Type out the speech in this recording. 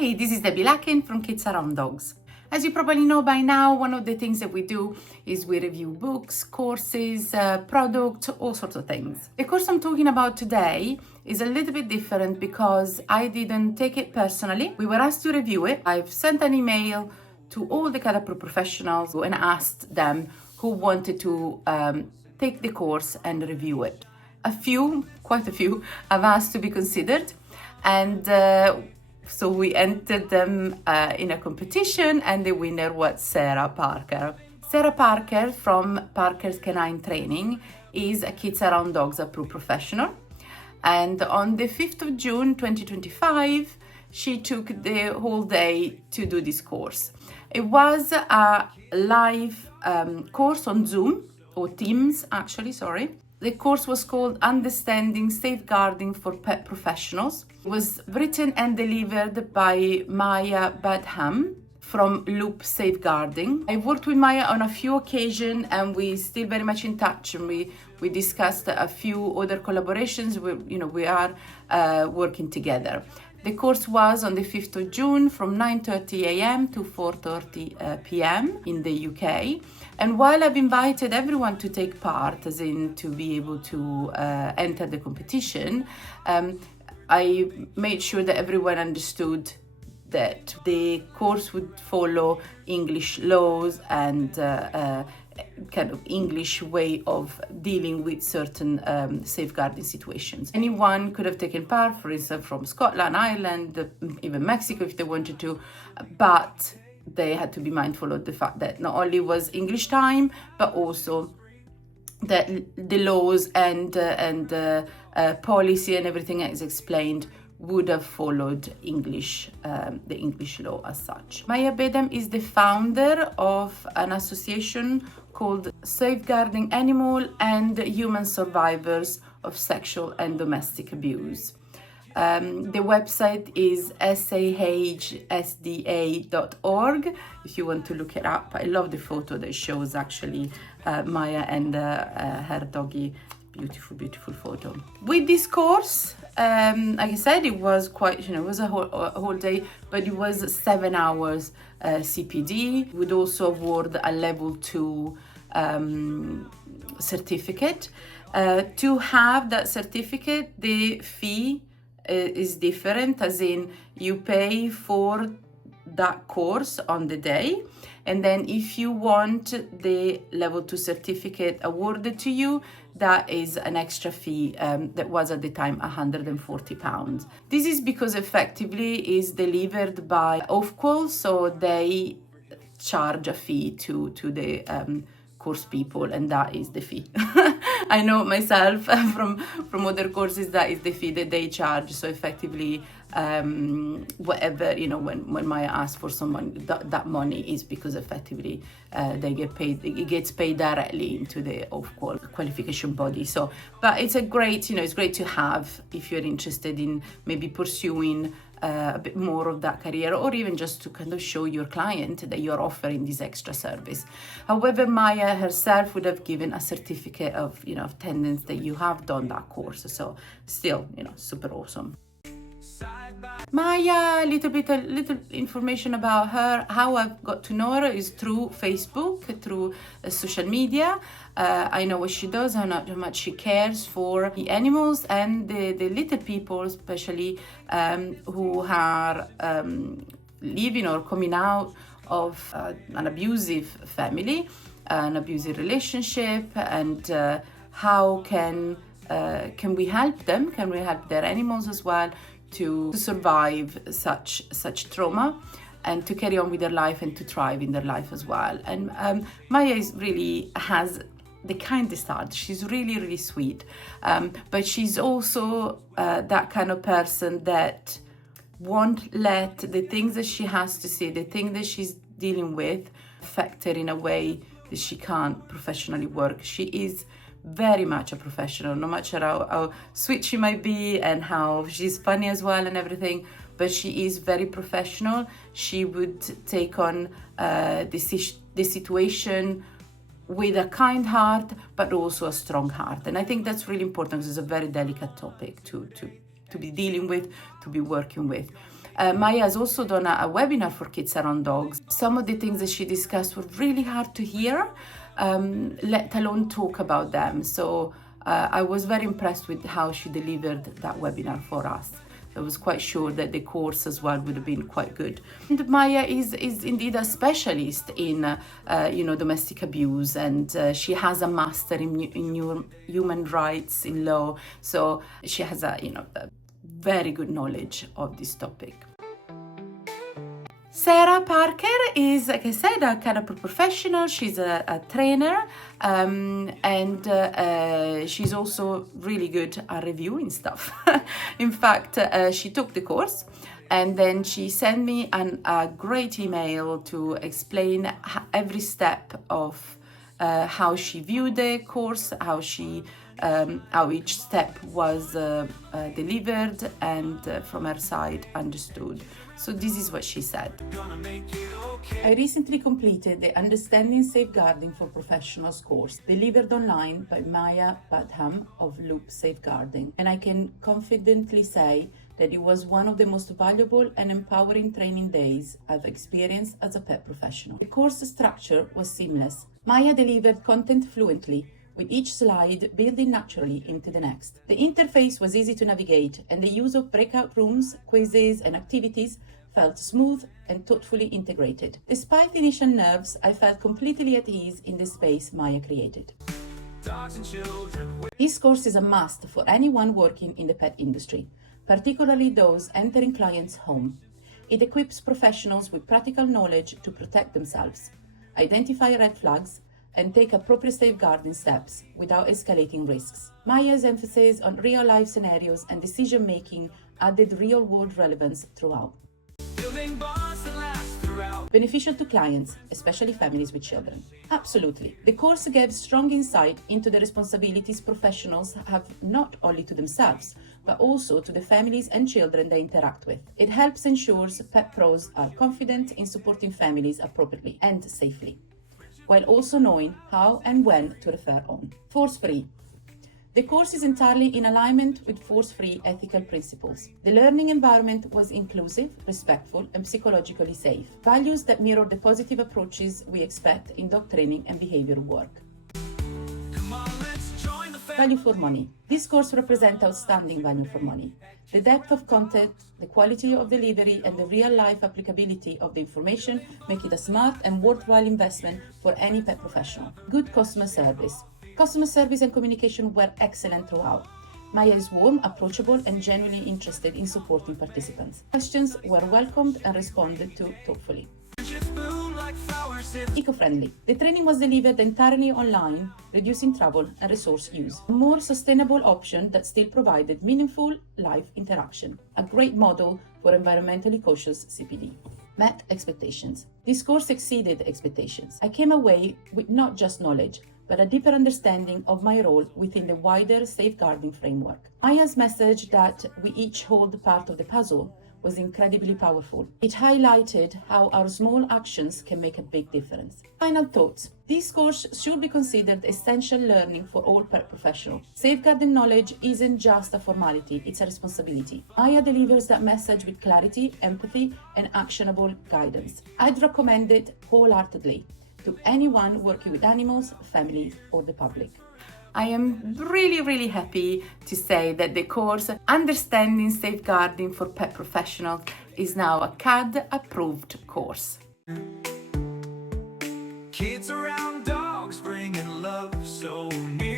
Hi, this is Debbie Lakin from Kids Around Dogs. As you probably know by now, one of the things that we do is we review books, courses, products, all sorts of things. The course I'm talking about today is a little bit different because I didn't take it personally. We were asked to review it. I've sent an email to all the KAD Approved Professionals and asked them who wanted to take the course and review it. Quite a few, have asked to be considered, and so we entered them in a competition, and the winner was Sarah Parker. Sarah Parker from Parker's Canine Training is a Kids Around Dogs Approved Professional, and on the 5th of June 2025 she took the whole day to do this course. It was a live course on Zoom, or Teams actually, sorry. The course was called Understanding Safeguarding for Pet Professionals. It was written and delivered by Maya Badham from Loop Safeguarding. I worked with Maya on a few occasions, and we're still very much in touch, and we discussed a few other collaborations. We are working together. The course was on the 5th of June from 9:30 a.m. to 4:30 p.m. in the UK. And while I've invited everyone to take part, as in to be able to enter the competition, I made sure that everyone understood that the course would follow English laws and kind of English way of dealing with certain safeguarding situations. Anyone could have taken part, for instance, from Scotland, Ireland, even Mexico if they wanted to, but they had to be mindful of the fact that not only was English time, but also that the laws and policy and everything as explained would have followed English, the English law as such. Maya Badham is the founder of an association called Safeguarding Animal and Human Survivors of Sexual and Domestic Abuse. The website is S.A.H.S.D.A.org if you want to look it up. I love the photo that shows actually Maya and her doggy. Beautiful photo. With this course, like I said, it was quite, it was a whole day, but it was 7 hours CPD. We'd also award a level 2 certificate. To have that certificate, the fee is different, as in you pay for that course on the day, and then if you want the level 2 certificate awarded to you, that is an extra fee that was at the time £140. This is because effectively is delivered by Ofqual, so they charge a fee to the course people, and that is the fee. I know myself from other courses, that is the fee that they charge. So effectively, whatever, when Maya asks for someone, that money is because effectively they get paid. It gets paid directly into the Ofqual qualification body. So, but it's a great, it's great to have if you're interested in maybe pursuing a bit more of that career, or even just to kind of show your client that you're offering this extra service. However, Maya herself would have given a certificate of attendance that you have done that course. So still, super awesome. Maya, little information about her. How I've got to know her is through Facebook, through social media. I know what she does, how much she cares for the animals and the little people, especially who are living or coming out of an abusive family, an abusive relationship, and how can we help them? Can we help their animals as well to survive such trauma and to carry on with their life and to thrive in their life as well? And Maya really has the kindest heart. She's really sweet, but she's also that kind of person that won't let the things that she has to say, the thing that she's dealing with, affect her in a way that she can't professionally work. She is very much a professional, no matter how sweet she might be and how she's funny as well and everything, but she is very professional. She would take on the situation with a kind heart, but also a strong heart. And I think that's really important because it's a very delicate topic to be dealing with, to be working with. Maya has also done a webinar for Kids Around Dogs. Some of the things that she discussed were really hard to hear, let alone talk about them. So I was very impressed with how she delivered that webinar for us. I was quite sure that the course as well would have been quite good. And Maya is indeed a specialist in domestic abuse, and she has a master in human rights in law. So she has a very good knowledge of this topic. Sarah Parker is, like I said, a KAD Approved Professional. She's a trainer, and she's also really good at reviewing stuff. In fact, she took the course, and then she sent me a great email to explain every step of how she viewed the course, how each step was delivered, and from her side understood. So this is what she said. I recently completed the Understanding Safeguarding for Professionals course, delivered online by Maya Badham of Loop Safeguarding, and I can confidently say that it was one of the most valuable and empowering training days I've experienced as a pet professional. The course structure was seamless. Maya delivered content fluently, with each slide building naturally into the next. The interface was easy to navigate, and the use of breakout rooms, quizzes, and activities felt smooth and thoughtfully integrated. Despite initial nerves, I felt completely at ease in the space Maya created. This course is a must for anyone working in the pet industry, particularly those entering clients' home. It equips professionals with practical knowledge to protect themselves, identify red flags, and take appropriate safeguarding steps without escalating risks. Maya's emphasis on real-life scenarios and decision-making added real-world relevance throughout. Beneficial to clients, especially families with children. Absolutely. The course gave strong insight into the responsibilities professionals have not only to themselves, but also to the families and children they interact with. It helps ensure pet pros are confident in supporting families appropriately and safely, while also knowing how and when to refer on. Force-free. The course is entirely in alignment with force-free ethical principles. The learning environment was inclusive, respectful, and psychologically safe, values that mirror the positive approaches we expect in dog training and behavior work. Value for money. This course represents outstanding value for money. The depth of content, the quality of delivery, and the real-life applicability of the information make it a smart and worthwhile investment for any pet professional. Good customer service. Customer service and communication were excellent throughout. Maya is warm, approachable, and genuinely interested in supporting participants. Questions were welcomed and responded to thoughtfully. Eco-friendly. The training was delivered entirely online, reducing travel and resource use. A more sustainable option that still provided meaningful live interaction. A great model for environmentally cautious CPD. Met expectations. This course exceeded expectations. I came away with not just knowledge, but a deeper understanding of my role within the wider safeguarding framework. Maya's message that we each hold part of the puzzle was incredibly powerful. It highlighted how our small actions can make a big difference. Final thoughts. This course should be considered essential learning for all pet professionals. Safeguarding knowledge isn't just a formality, it's a responsibility. Maya delivers that message with clarity, empathy, and actionable guidance. I'd recommend it wholeheartedly to anyone working with animals, families, or the public. I am really happy to say that the course Understanding Safeguarding for Pet Professionals is now a KAD approved course. Kids around dogs bringing love so near.